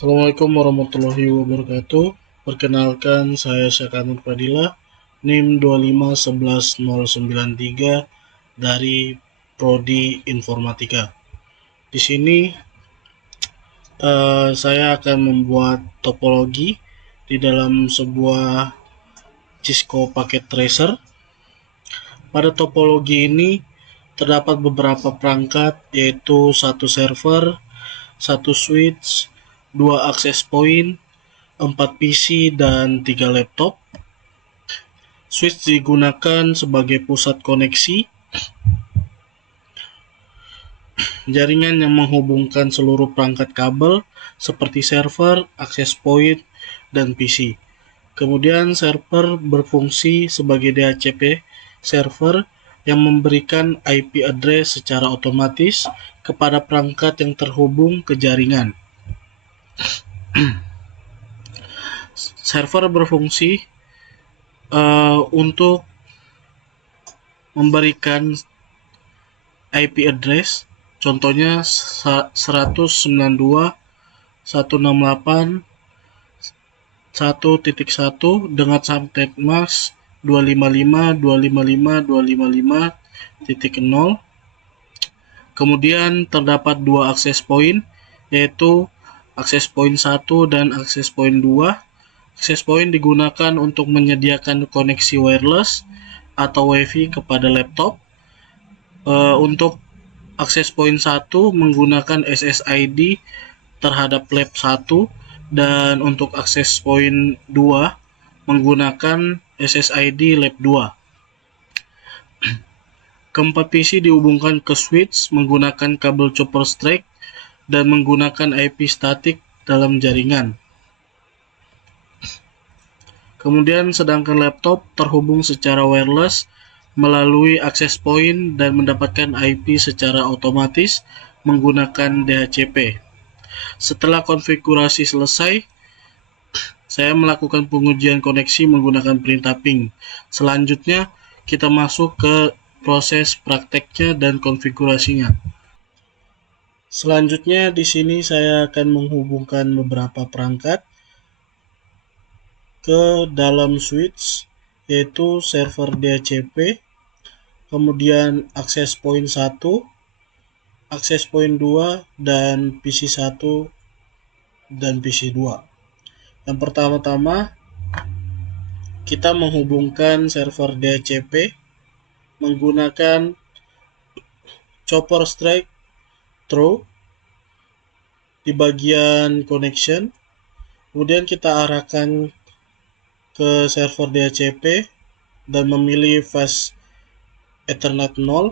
Assalamualaikum warahmatullahi wabarakatuh. Perkenalkan, saya Syakanur Fadila, NIM 2511093 dari Prodi Informatika. Di sini saya akan membuat topologi di dalam sebuah Cisco Packet Tracer. Pada topologi ini terdapat beberapa perangkat, yaitu satu server, satu switch, dua access point, 4 PC, dan 3 laptop. Switch digunakan sebagai pusat koneksi jaringan yang menghubungkan seluruh perangkat kabel seperti server, access point, dan PC. Kemudian server berfungsi sebagai DHCP server yang memberikan IP address secara otomatis kepada perangkat yang terhubung ke jaringan. Server berfungsi untuk memberikan IP address, contohnya 192.168.1.1 dengan subnet mask 255.255.255.0. Kemudian terdapat dua access point, yaitu access point 1 dan access point 2. Access point digunakan untuk menyediakan koneksi wireless atau WiFi kepada laptop. Untuk access point 1 menggunakan SSID terhadap lab 1, dan untuk access point 2 menggunakan SSID lab 2. Keempat PC dihubungkan ke switch menggunakan kabel chopper strike dan menggunakan IP statik dalam jaringan. Kemudian sedangkan laptop terhubung secara wireless melalui access point dan mendapatkan IP secara otomatis menggunakan DHCP. Setelah konfigurasi selesai, saya melakukan pengujian koneksi menggunakan perintah ping. Selanjutnya, kita masuk ke proses prakteknya dan konfigurasinya. Selanjutnya, di sini saya akan menghubungkan beberapa perangkat ke dalam switch, yaitu server DHCP, kemudian access point 1, access point 2, dan PC 1 dan PC 2. Yang pertama-tama, kita menghubungkan server DHCP menggunakan chopper strike through di bagian connection. Kemudian kita arahkan ke server DHCP dan memilih fast Ethernet 0.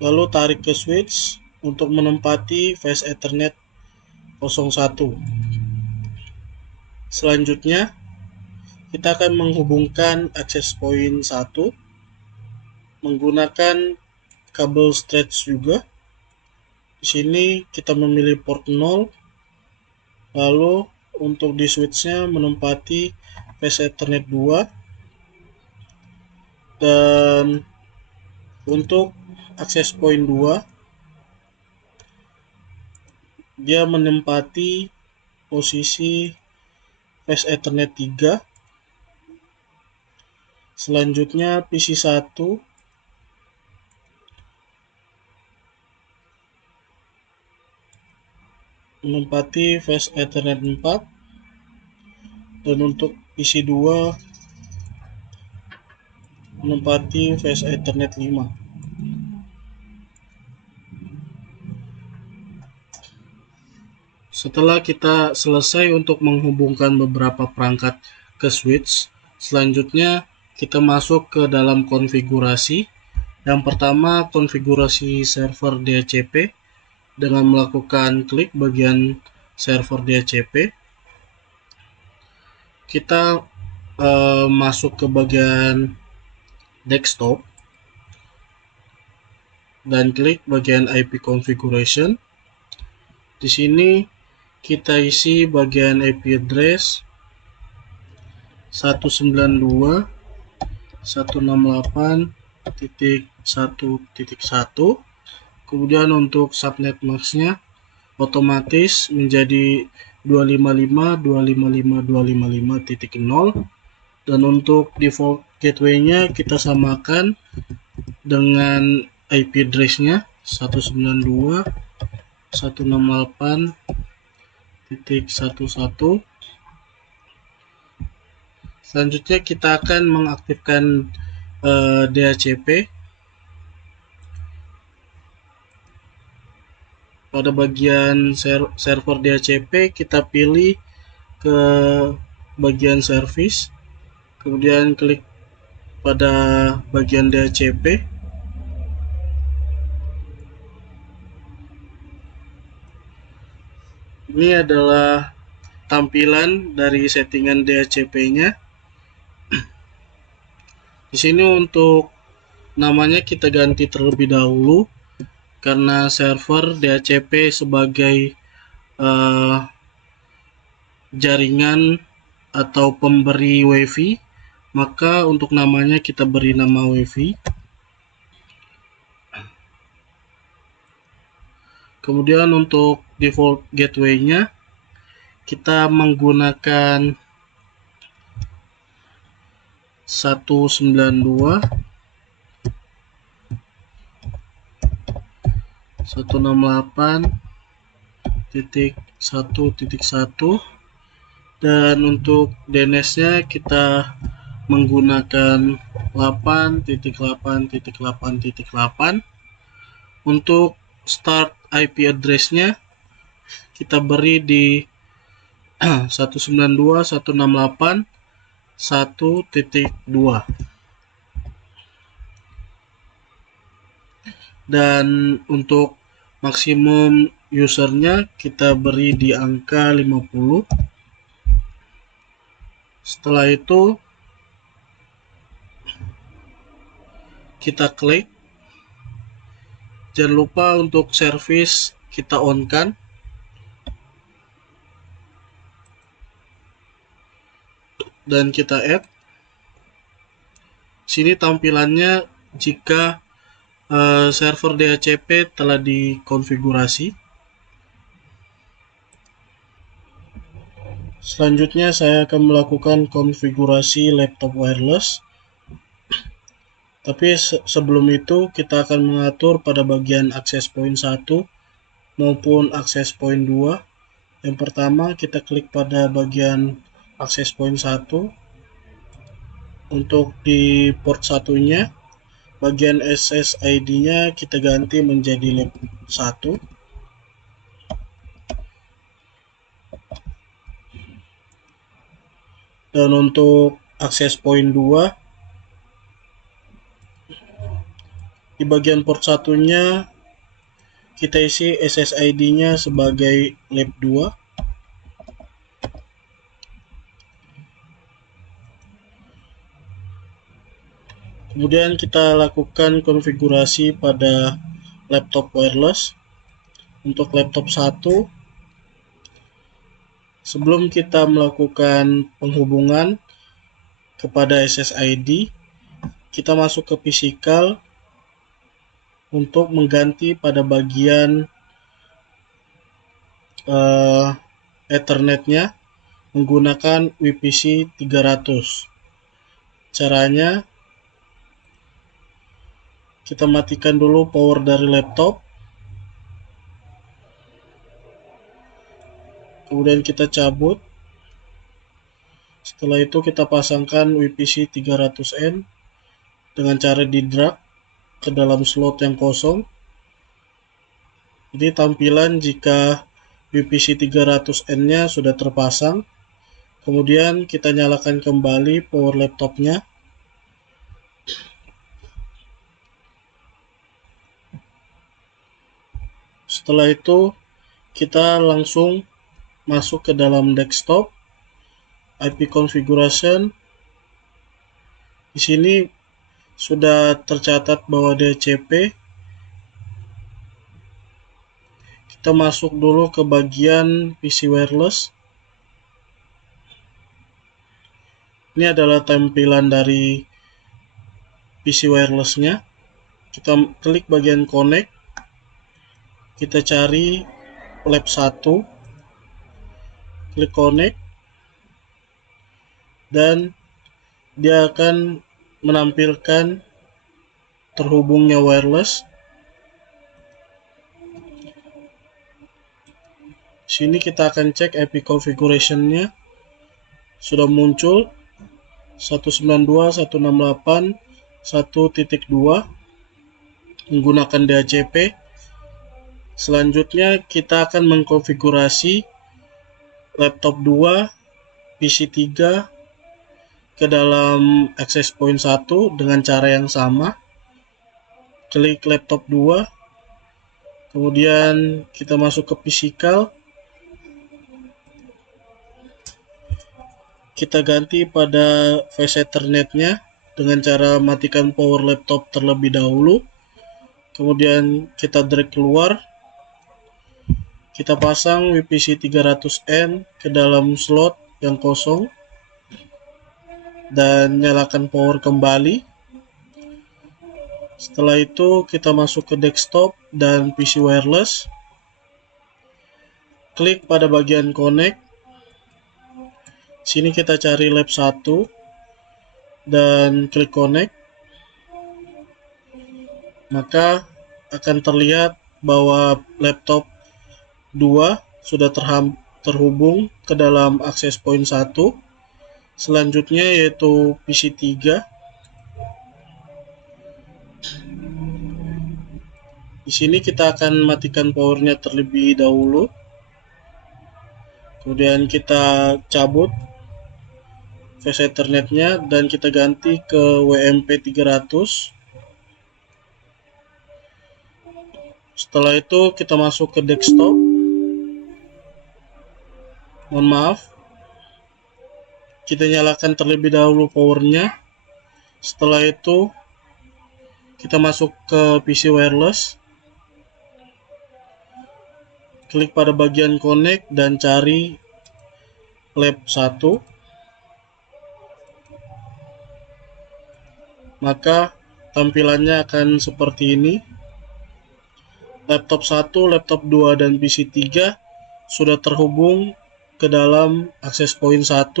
Lalu tarik ke switch untuk menempati fast Ethernet 01. Selanjutnya, kita akan menghubungkan access point 1 menggunakan kabel stretch juga. Di sini kita memilih port 0. Lalu untuk di switch-nya menempati fast Ethernet 2. Dan untuk access point 2, dia menempati posisi fast Ethernet 3. Selanjutnya PC 1 menempati fast Ethernet 4, dan untuk PC 2 menempati fast Ethernet 5. Setelah kita selesai untuk menghubungkan beberapa perangkat ke switch, selanjutnya kita masuk ke dalam konfigurasi. Yang pertama, konfigurasi server DHCP dengan melakukan klik bagian server DHCP. Kita masuk ke bagian desktop dan klik bagian IP configuration. Di sini kita isi bagian IP address 192.168.1.1. Kemudian untuk subnet mask-nya otomatis menjadi 255.255.255.0, dan untuk default gateway-nya kita samakan dengan IP address-nya 192.168.11. Selanjutnya kita akan mengaktifkan DHCP. Pada bagian server DHCP kita pilih ke bagian service, kemudian klik pada bagian DHCP. Ini adalah tampilan dari settingan DHCP-nya. Di sini untuk namanya kita ganti terlebih dahulu karena server DHCP sebagai jaringan atau pemberi WiFi, maka untuk namanya kita beri nama WiFi. Kemudian untuk default gateway-nya kita menggunakan 192.168.1.1, dan untuk DNS-nya kita menggunakan 8.8.8.8. Untuk start IP address-nya kita beri di 192.168.1.2, dan untuk maksimum usernya kita beri di angka 50. Setelah itu kita klik. Jangan lupa untuk service kita on-kan. Dan kita add. Sini tampilannya jika server DHCP telah dikonfigurasi. Selanjutnya saya akan melakukan konfigurasi laptop wireless. Tapi sebelum itu kita akan mengatur pada bagian access point 1 maupun access point 2. Yang pertama kita klik pada bagian access point 1. Untuk di port 1-nya, bagian SSID-nya kita ganti menjadi lab 1. Dan untuk access point 2, di bagian port 1-nya kita isi SSID-nya sebagai lab 2. Kemudian kita lakukan konfigurasi pada laptop wireless. Untuk laptop 1, sebelum kita melakukan penghubungan kepada SSID, kita masuk ke physical untuk mengganti pada bagian Ethernet-nya menggunakan WPC 300. Caranya, kita matikan dulu power dari laptop, kemudian kita cabut. Setelah itu kita pasangkan WPC 300N dengan cara di drag ke dalam slot yang kosong. Jadi tampilan jika WPC 300N-nya sudah terpasang. Kemudian kita nyalakan kembali power laptopnya. Setelah itu kita langsung masuk ke dalam desktop, IP configuration. Di sini sudah tercatat bahwa DHCP. Kita masuk dulu ke bagian PC wireless. Ini adalah tampilan dari PC wireless-nya. Kita klik bagian connect. Kita cari lab 1, klik connect, dan dia akan menampilkan terhubungnya wireless. Sini kita akan cek IP configuration-nya. Sudah muncul 192.168.1.2 menggunakan DHCP. Selanjutnya kita akan mengkonfigurasi laptop 2, PC 3 ke dalam access point 1 dengan cara yang sama. Klik laptop 2, kemudian kita masuk ke physical. Kita ganti pada face Ethernet-nya dengan cara matikan power laptop terlebih dahulu. Kemudian kita drag keluar. Kita pasang WPC 300N ke dalam slot yang kosong dan nyalakan power kembali. Setelah itu kita masuk ke desktop dan PC wireless. Klik pada bagian connect. Sini kita cari lab 1 dan klik connect. Maka akan terlihat bahwa laptop 2 sudah terhubung ke dalam access point 1. Selanjutnya yaitu PC 3. Di sini kita akan matikan powernya terlebih dahulu. Kemudian kita cabut face Ethernet-nya dan kita ganti ke WMP 300. Setelah itu kita masuk ke desktop. Mohon maaf, kita nyalakan terlebih dahulu powernya. Setelah itu kita masuk ke PC wireless, klik pada bagian connect dan cari lab 1. Maka tampilannya akan seperti ini. Laptop 1, laptop 2, dan PC 3 sudah terhubung ke dalam access point 1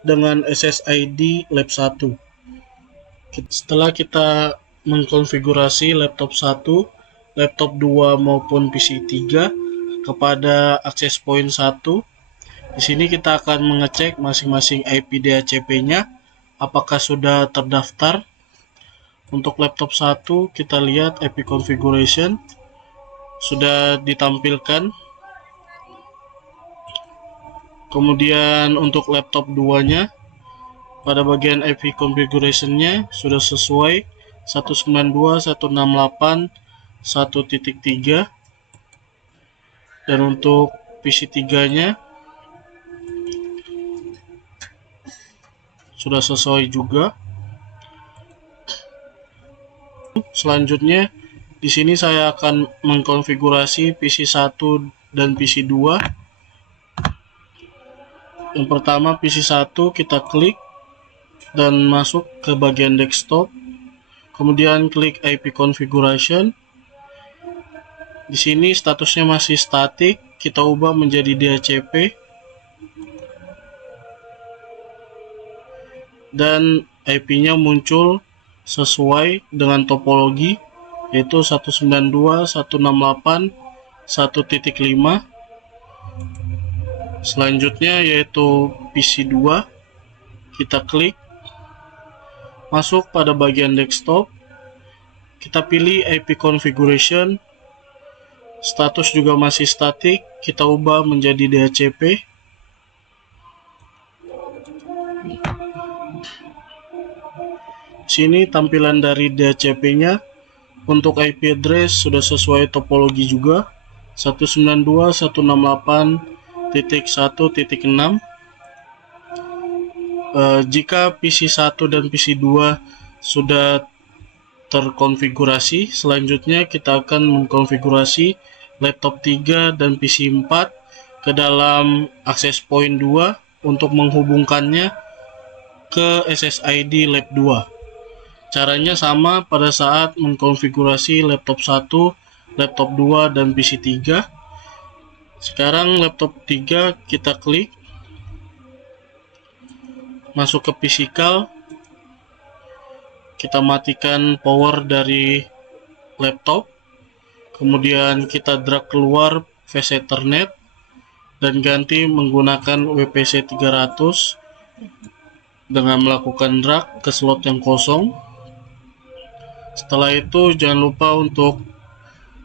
dengan SSID lab 1. Setelah kita mengkonfigurasi laptop 1, laptop 2 maupun PC 3 kepada access point 1, di sini kita akan mengecek masing-masing IP DHCP-nya apakah sudah terdaftar. Untuk laptop 1 kita lihat IP configuration sudah ditampilkan. Kemudian untuk laptop 2-nya pada bagian IP configuration-nya sudah sesuai 192.168.1.3. Dan untuk PC 3-nya sudah sesuai juga. Selanjutnya di sini saya akan mengkonfigurasi PC 1 dan PC 2. Yang pertama PC 1 kita klik dan masuk ke bagian desktop. Kemudian klik IP configuration. Di sini statusnya masih static, kita ubah menjadi DHCP. Dan IP-nya muncul sesuai dengan topologi yaitu 192.168.1.5. Selanjutnya yaitu PC 2. Kita klik, masuk pada bagian desktop, kita pilih IP configuration, status juga masih static, kita ubah menjadi DHCP. Sini tampilan dari DHCP-nya. Untuk IP address sudah sesuai topologi juga, 192.168.1.6. Jika PC 1 dan PC 2 sudah terkonfigurasi, selanjutnya kita akan mengkonfigurasi laptop 3 dan PC 4 ke dalam access point 2 untuk menghubungkannya ke SSID lab 2. Caranya sama pada saat mengkonfigurasi laptop 1, laptop 2, dan PC 3. Sekarang laptop 3 kita klik, masuk ke physical, kita matikan power dari laptop, kemudian kita drag keluar flash Ethernet dan ganti menggunakan WPC 300 dengan melakukan drag ke slot yang kosong. Setelah itu jangan lupa untuk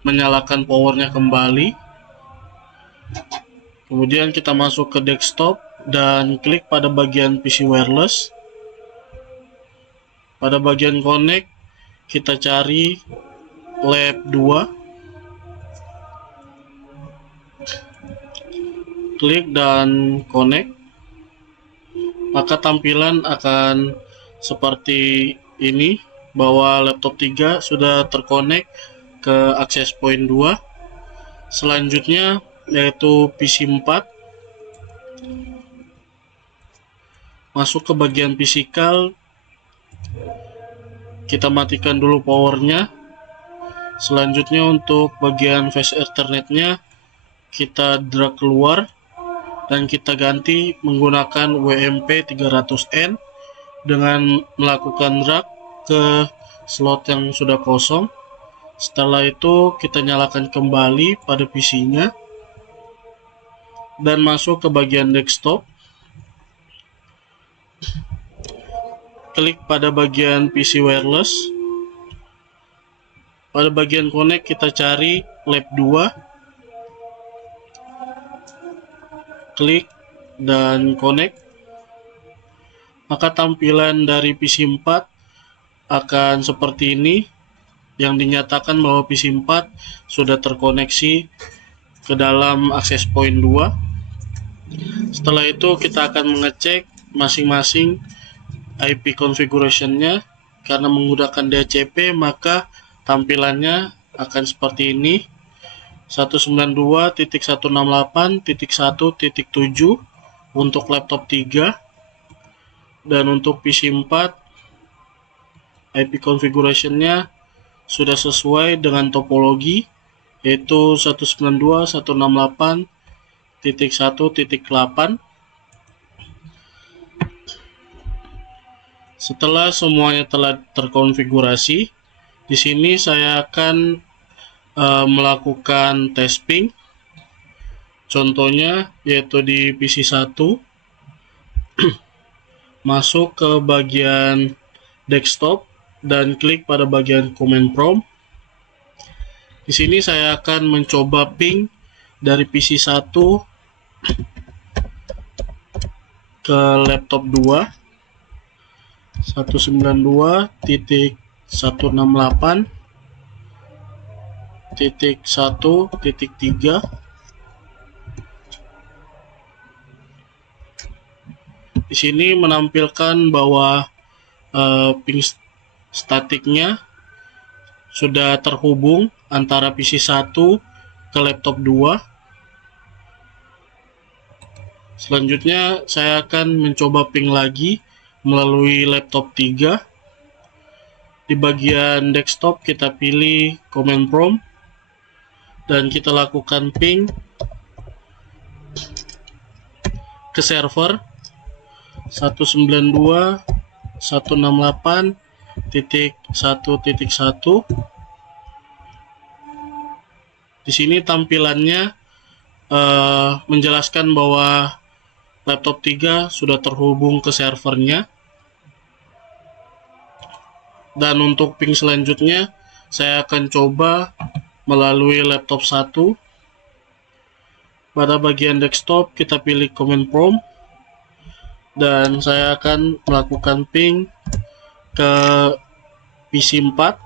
menyalakan powernya kembali. Kemudian kita masuk ke desktop dan klik pada bagian PC wireless. Pada bagian connect kita cari lab 2, klik dan connect, maka tampilan akan seperti ini, bahwa laptop 3 sudah terkonek ke access point 2. Selanjutnya yaitu PC 4, masuk ke bagian physical, kita matikan dulu powernya. Selanjutnya untuk bagian flash Ethernetnya kita drag keluar dan kita ganti menggunakan WMP 300N dengan melakukan drag ke slot yang sudah kosong. Setelah itu kita nyalakan kembali pada PC-nya dan masuk ke bagian desktop, klik pada bagian PC wireless. Pada bagian connect kita cari lab 2, klik dan connect, maka tampilan dari PC 4 akan seperti ini, yang dinyatakan bahwa PC 4 sudah terkoneksi ke dalam access point 2. Setelah itu kita akan mengecek masing-masing IP configuration-nya. Karena menggunakan DHCP maka tampilannya akan seperti ini, 192.168.1.7 untuk laptop 3, dan untuk PC 4 IP configuration-nya sudah sesuai dengan topologi, yaitu 192.168.1.8. Setelah semuanya telah terkonfigurasi, di sini saya akan melakukan testing. Contohnya yaitu di PC 1, masuk ke bagian desktop dan klik pada bagian command prompt. Di sini saya akan mencoba ping dari PC 1 ke laptop 2, 192.168.1.3. Di sini menampilkan bahwa ping statiknya sudah terhubung antara PC 1 ke laptop 2. Selanjutnya saya akan mencoba ping lagi melalui laptop 3. Di bagian desktop kita pilih command prompt dan kita lakukan ping ke server 192.168.1.1. Di sini tampilannya menjelaskan bahwa laptop 3 sudah terhubung ke servernya. Dan untuk ping selanjutnya saya akan coba melalui laptop 1. Pada bagian desktop kita pilih command prompt dan saya akan melakukan ping ke PC 4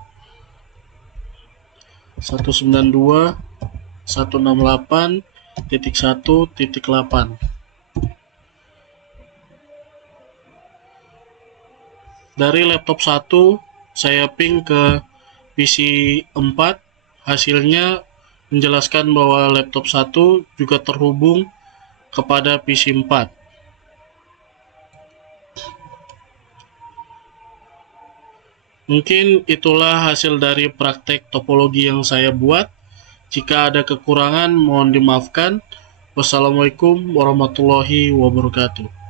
192.168.1.8. Dari laptop 1 saya ping ke PC 4, hasilnya menjelaskan bahwa laptop 1 juga terhubung kepada PC 4. Mungkin itulah hasil dari praktek topologi yang saya buat. Jika ada kekurangan mohon dimaafkan. Wassalamualaikum warahmatullahi wabarakatuh.